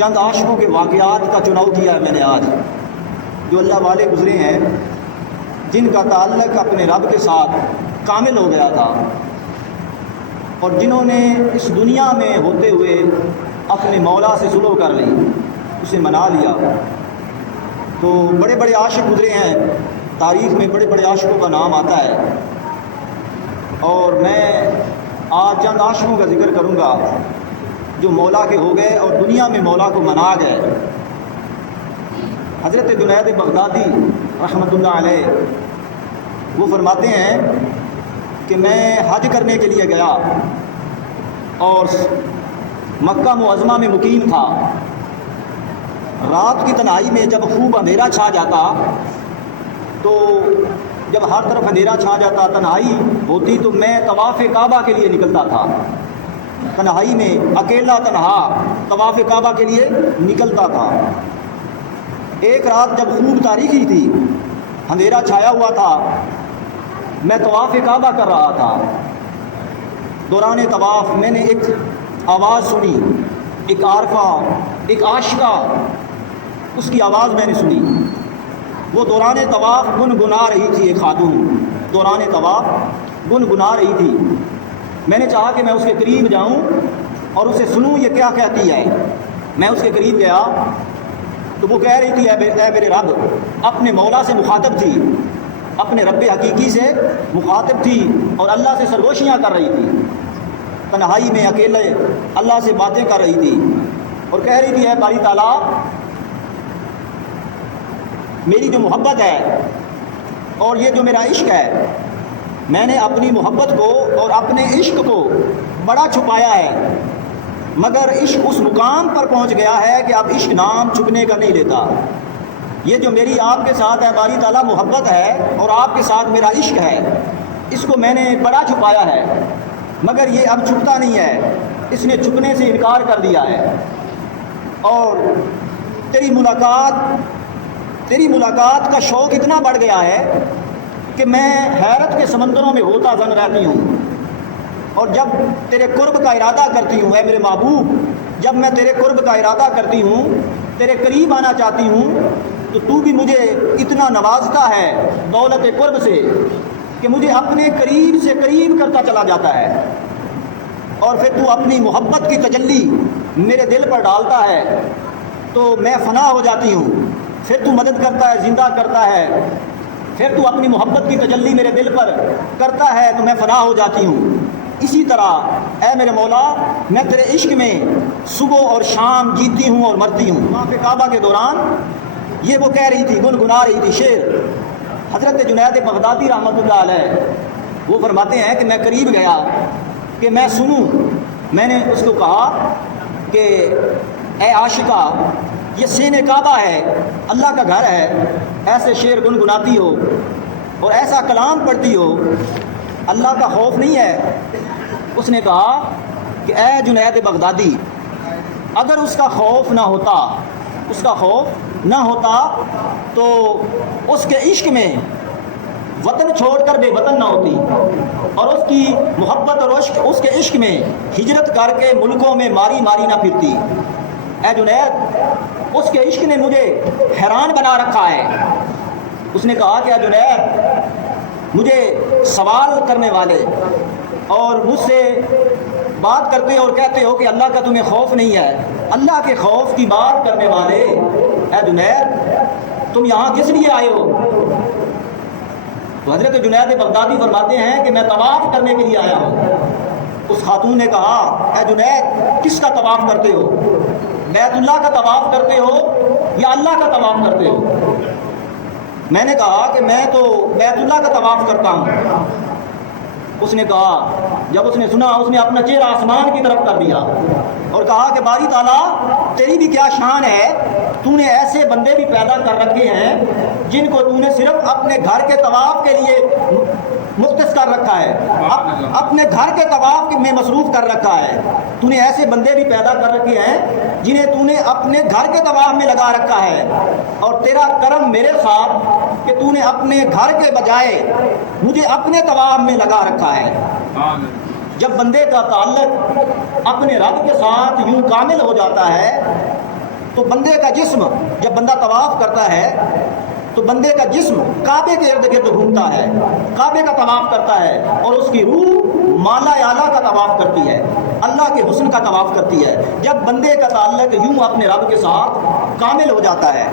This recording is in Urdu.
چند عاشقوں کے واقعات کا چناؤ کیا ہے میں نے آج، جو اللہ والے گزرے ہیں، جن کا تعلق اپنے رب کے ساتھ کامل ہو گیا تھا، اور جنہوں نے اس دنیا میں ہوتے ہوئے اپنے مولا سے سلو کر لی، اسے منا لیا۔ تو بڑے بڑے عاشق گزرے ہیں، تاریخ میں بڑے بڑے عاشقوں کا نام آتا ہے، اور میں آج چند عاشقوں کا ذکر کروں گا جو مولا کے ہو گئے اور دنیا میں مولا کو منا گئے۔ حضرت جنید بغدادی رحمۃ اللہ علیہ وہ فرماتے ہیں کہ میں حج کرنے کے لیے گیا اور مکہ معظمہ میں مقیم تھا۔ رات کی تنہائی میں جب خوب اندھیرا چھا جاتا، تو جب ہر طرف اندھیرا چھا جاتا، تنہائی ہوتی، تو میں طواف کعبہ کے لیے نکلتا تھا۔ تنہائی میں اکیلا تنہا طواف کعبہ کے لیے نکلتا تھا۔ ایک رات جب خوب تاریکی تھی، اندھیرا چھایا ہوا تھا، میں طواف کعبہ کر رہا تھا۔ دوران طواف میں نے ایک آواز سنی، ایک عارفہ، ایک عاشقہ، اس کی آواز میں نے سنی۔ وہ دوران طواف گنگنا رہی تھی، ایک خاتون دوران طواف گنگنا رہی تھی۔ میں نے چاہا کہ میں اس کے قریب جاؤں اور اسے سنوں یہ کیا کہتی ہے۔ میں اس کے قریب گیا تو وہ کہہ رہی تھی، اے میرے رب، اپنے مولا سے مخاطب تھی، اپنے رب حقیقی سے مخاطب تھی اور اللہ سے سرگوشیاں کر رہی تھی۔ تنہائی میں اکیلے اللہ سے باتیں کر رہی تھی اور کہہ رہی تھی، اے باری تعالیٰ، میری جو محبت ہے اور یہ جو میرا عشق ہے، میں نے اپنی محبت کو اور اپنے عشق کو بڑا چھپایا ہے، مگر عشق اس مقام پر پہنچ گیا ہے کہ اب عشق نام چھپنے کا نہیں لیتا۔ یہ جو میری آپ کے ساتھ ہے باری تعالیٰ محبت ہے اور آپ کے ساتھ میرا عشق ہے، اس کو میں نے بڑا چھپایا ہے، مگر یہ اب چھپتا نہیں ہے، اس نے چھپنے سے انکار کر دیا ہے۔ اور تیری ملاقات کا شوق اتنا بڑھ گیا ہے کہ میں حیرت کے سمندروں میں ہوتا زن رہتی ہوں، اور جب تیرے قرب کا ارادہ کرتی ہوں، اے میرے محبوب، جب میں تیرے قرب کا ارادہ کرتی ہوں، تیرے قریب آنا چاہتی ہوں، تو بھی مجھے اتنا نوازتا ہے دولت قرب سے کہ مجھے اپنے قریب سے قریب کرتا چلا جاتا ہے، اور پھر تو اپنی محبت کی تجلی میرے دل پر ڈالتا ہے تو میں فنا ہو جاتی ہوں، پھر تو مدد کرتا ہے، زندہ کرتا ہے، پھر تو اپنی محبت کی تجلی میرے دل پر کرتا ہے تو میں فنا ہو جاتی ہوں۔ اسی طرح اے میرے مولا، میں تیرے عشق میں صبح اور شام جیتی ہوں اور مرتی ہوں۔ طواف کعبہ کے دوران یہ وہ کہہ رہی تھی، گنگنا رہی تھی شعر۔ حضرت جنید بغدادی رحمۃ اللہ علیہ وہ فرماتے ہیں کہ میں قریب گیا کہ میں سنوں۔ میں نے اس کو کہا کہ اے عاشقہ، یہ سین کعبہ ہے، اللہ کا گھر ہے، ایسے شعر گنگناتی ہو اور ایسا کلام پڑھتی ہو، اللہ کا خوف نہیں ہے؟ اس نے کہا کہ اے جنید بغدادی، اگر اس کا خوف نہ ہوتا، اس کا خوف نہ ہوتا تو اس کے عشق میں وطن چھوڑ کر بے وطن نہ ہوتی، اور اس کی محبت اور اس کے عشق میں ہجرت کر کے ملکوں میں ماری ماری نہ پھرتی۔ اے جنید، اس کے عشق نے مجھے حیران بنا رکھا ہے۔ اس نے کہا کہ اے جنید، مجھے سوال کرنے والے اور مجھ سے بات کرتے اور کہتے ہو کہ اللہ کا تمہیں خوف نہیں ہے، اللہ کے خوف کی بات کرنے والے، اے جنید تم یہاں کس لیے آئے ہو؟ تو حضرت جنید بغدادی فرماتے ہیں کہ میں طواف کرنے کے لیے آیا ہوں۔ اس خاتون نے کہا، اے جنید کس کا طواف کرتے ہو؟ بیت اللہ کا طواف کرتے ہو یا اللہ کا طواف کرتے ہو؟ میں نے کہا کہ میں تو بیت اللہ کا طواف کرتا ہوں۔ اس نے کہا، جب اس نے سنا، اس نے اپنا چہرہ آسمان کی طرف کر دیا اور کہا کہ باری تعالیٰ، تیری بھی کیا شان ہے، تو نے ایسے بندے بھی پیدا کر رکھے ہیں جن کو تو نے صرف اپنے گھر کے طواف کے لیے مختص کر رکھا ہے، اپنے گھر کے طواف میں مصروف کر رکھا ہے۔ تو نے ایسے بندے بھی پیدا کر رکھے ہیں جنہیں تو نے اپنے گھر کے طواف میں لگا رکھا ہے، اور تیرا کرم میرے ساتھ کہ تو نے اپنے گھر کے بجائے مجھے اپنے طواف میں لگا رکھا ہے۔ جب بندے کا تعلق اپنے رب کے ساتھ یوں کامل ہو جاتا ہے تو بندے کا جسم جب بندہ طواف کرتا ہے تو بندے کا جسم کعبے کے ارد گرد گھومتا ہے، کعبے کا طواف کرتا ہے، اور اس کی روح مالا اعلیٰ کا طواف کرتی ہے، اللہ کے حسن کا طواف کرتی ہے۔ جب بندے کا تعلق یوں اپنے رب کے ساتھ کامل ہو جاتا ہے